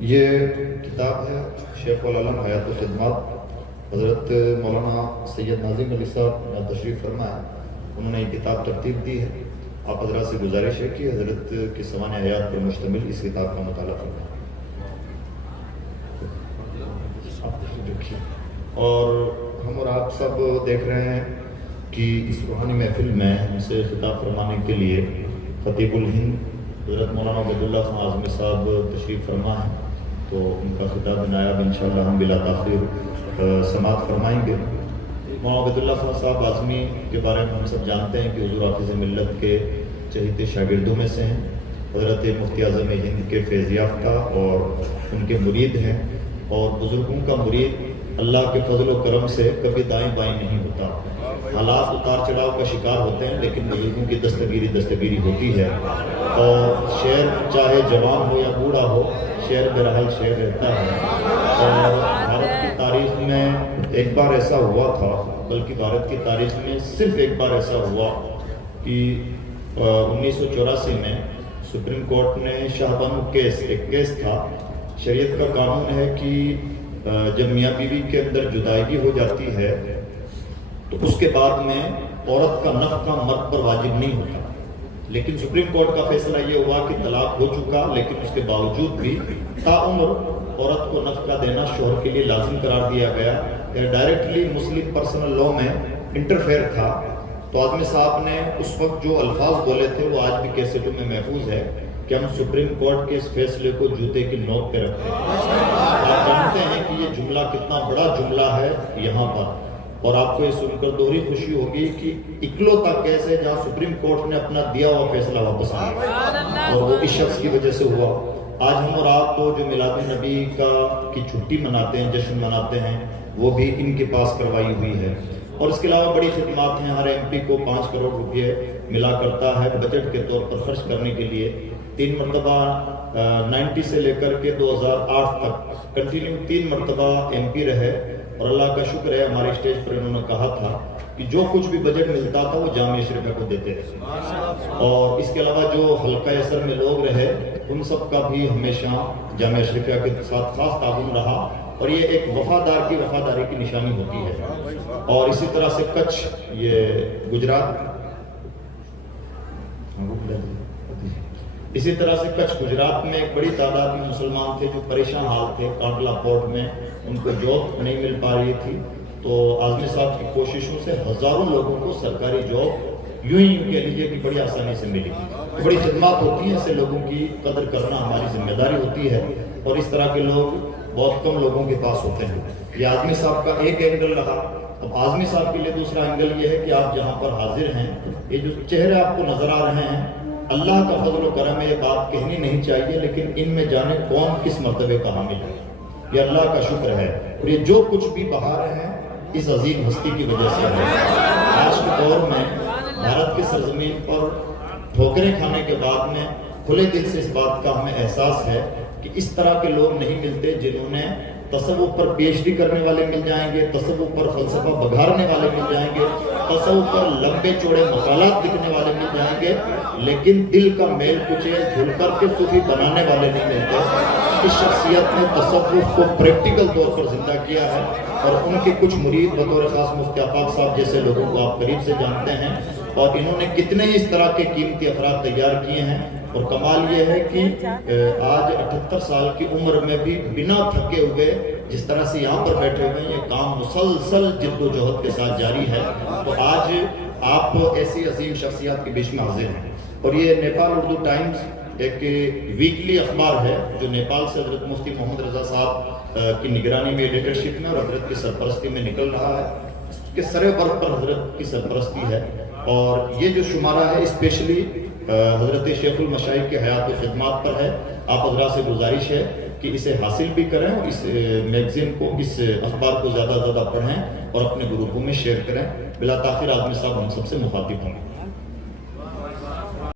یہ کتاب ہے شیخ العالم حیات الخدمات حضرت مولانا سید ناظم علی صاحب یہاں تشریف فرما ہے، انہوں نے یہ کتاب ترتیب دی ہے۔ آپ حضرات سے گزارش ہے کہ حضرت کے سوانح حیات پر مشتمل اس کتاب کا مطالعہ فرمائیں۔ اور ہم اور آپ سب دیکھ رہے ہیں کہ اس روحانی محفل میں ہم سے خطاب فرمانے کے لیے خطیب الہند حضرت مولانا عبید اللہ خان اعظمی صاحب تشریف فرما ہیں، تو ان کا خطاب نایاب انشاءاللہ ہم بلا تاخیر سماعت فرمائیں گے۔ مولانا عبید اللہ خان صاحب اعظمی کے بارے میں ہم سب جانتے ہیں کہ حضور حافظ ملت کے چہیتے شاگردوں میں سے ہیں، حضرت مفتی اعظم ہند کے فیض یافتہ اور ان کے مرید ہیں، اور بزرگوں کا مرید اللہ کے فضل و کرم سے کبھی دائیں بائیں نہیں ہوتا، حالات اتار چڑھاؤ کا شکار ہوتے ہیں، لیکن بزرگوں کی دستگیری ہوتی ہے، اور شعر چاہے جوان ہو یا بوڑھا ہو، شعر بہرحال شعر رہتا ہے۔ اور بھارت کی تاریخ میں ایک بار ایسا ہوا تھا، بلکہ بھارت کی تاریخ میں صرف ایک بار ایسا ہوا کہ 1984 میں سپریم کورٹ نے شاہ بانو ایک کیس تھا، شریعت کا قانون ہے کہ جب میاں بیوی کے اندر جدائیگی ہو جاتی ہے تو اس کے بعد میں عورت کا نفقہ مرد پر واجب نہیں ہوتا، لیکن سپریم کورٹ کا فیصلہ یہ ہوا کہ طلاق ہو چکا، لیکن اس کے باوجود بھی تاعمر عورت کو نفقہ دینا شوہر کے لیے لازم قرار دیا گیا۔ ڈائریکٹلی مسلم پرسنل لاء میں انٹرفیئر تھا۔ تو اعظمی صاحب نے اس وقت جو الفاظ بولے تھے وہ آج بھی کیسٹوں میں محفوظ ہے کہ ہم سپریم کورٹ کے اس فیصلے کو جوتے کی نوک پہ رکھتے ہیں۔ آپ جانتے ہیں کہ یہ جملہ کتنا بڑا جملہ ہے یہاں پر، اور آپ کو یہ سن کر دوہری خوشی ہوگی کہ اکلوتا کیس ہے جہاں سپریم کورٹ نے اپنا دیا ہوا فیصلہ واپس لیا، اور وہ اس شخص کی وجہ سے ہوا۔ آج ہم اور آپ تو جو میلاد نبی کی چھٹی مناتے ہیں، جشن مناتے ہیں، وہ بھی ان کے پاس کروائی ہوئی ہے۔ اور اس کے علاوہ بڑی خدمات ہیں، ہر ایم پی کو 5 کروڑ روپے ملا کرتا ہے بجٹ کے طور پر خرچ کرنے کے لیے۔ 3 مرتبہ 90 سے لے کر کے 2008 تک کنٹینیو 3 مرتبہ ایم پی رہے، اور اللہ کا شکر ہے ہمارے اسٹیج پر انہوں نے کہا تھا کہ جو کچھ بھی بجٹ ملتا تھا وہ جامعہ شریفہ کو دیتے تھے۔ اور اس کے علاوہ جو حلقہ اثر میں لوگ رہے ان سب کا بھی ہمیشہ جامعہ شریفہ کے ساتھ خاص تعاون رہا، اور یہ ایک وفادار کی وفاداری کی نشانی ہوتی ہے۔ اور اسی طرح سے کچھ یہ گجرات گجرات میں ایک بڑی تعداد میں مسلمان تھے جو پریشان حال تھے، کانڈلا پورٹ میں ان کو جاب نہیں مل پا رہی تھی، تو اعظمی صاحب کی کوششوں سے ہزاروں لوگوں کو سرکاری جاب یوں ہی کہہ لیجیے کہ بڑی آسانی سے ملی۔ بڑی خدمات ہوتی ہیں، ایسے لوگوں کی قدر کرنا ہماری ذمہ داری ہوتی ہے، اور اس طرح کے لوگ بہت کم لوگوں کے پاس ہوتے ہیں۔ یہ اعظمی صاحب کا ایک اینگل رہا۔ اب اعظمی صاحب کے لیے دوسرا اینگل یہ ہے کہ آپ جہاں پر حاضر ہیں، یہ جو چہرے آپ کو نظر آ رہے ہیں، اللہ کا فضل و کرم ہے، یہ بات کہنی نہیں چاہیے، لیکن ان میں جانے کون کس مرتبے کا حامل ہے، یہ اللہ کا شکر ہے، اور یہ جو کچھ بھی بہا رہے ہیں اس عظیم ہستی کی وجہ سے ہے۔ آج کے دور میں بھارت کی سرزمین پر ٹھوکریں کھانے کے بعد میں کھلے دل سے اس بات کا ہمیں احساس ہے کہ اس طرح کے لوگ نہیں ملتے جنہوں نے تصوف پر پی ایچ ڈی کرنے والے مل جائیں گے، تصوف پر فلسفہ بگھارنے والے مل جائیں گے، تصوف پر لمبے چوڑے مقالات لکھنے والے مل جائیں گے، لیکن دل کا میل کچیل دھل کر کے صوفی بنانے والے نہیں ملتے۔ اس شخصیت نے تصوف کو پریکٹیکل طور پر زندہ کیا ہے، اور ان کے کچھ مرید بطور خاص مفتی آفاق صاحب جیسے لوگوں کو آپ قریب سے جانتے ہیں، اور انہوں نے کتنے ہی اس طرح کے قیمتی افراد تیار کیے ہیں۔ اور کمال یہ ہے کہ آج 78 سال کی عمر میں بھی بنا تھکے ہوئے جس طرح سے یہاں پر بیٹھے ہوئے ہیں، یہ کام مسلسل جد و جہد کے ساتھ جاری ہے۔ تو آج آپ ایسی عظیم شخصیات کے بیچ میں حاضر ہیں، اور یہ نیپال اردو ٹائمز ایک ویکلی اخبار ہے جو نیپال سے حضرت مفتی محمد رضا صاحب کی نگرانی میں ایڈیٹرشپ میں اور حضرت کی سرپرستی میں نکل رہا ہے، اس کے سرے ورق پر حضرت کی سرپرستی ہے۔ اور یہ جو شمارہ ہے اسپیشلی حضرت شیخ المشائخ کے حیات و خدمات پر ہے۔ آپ حضرات سے گزارش ہے کہ اسے حاصل بھی کریں، اور اس میگزین کو، اس اخبار کو زیادہ پڑھیں اور اپنے گروپوں میں شیئر کریں۔ بلا تاخیر اعظمی صاحب ہم سب سے مخاطب ہوں گے۔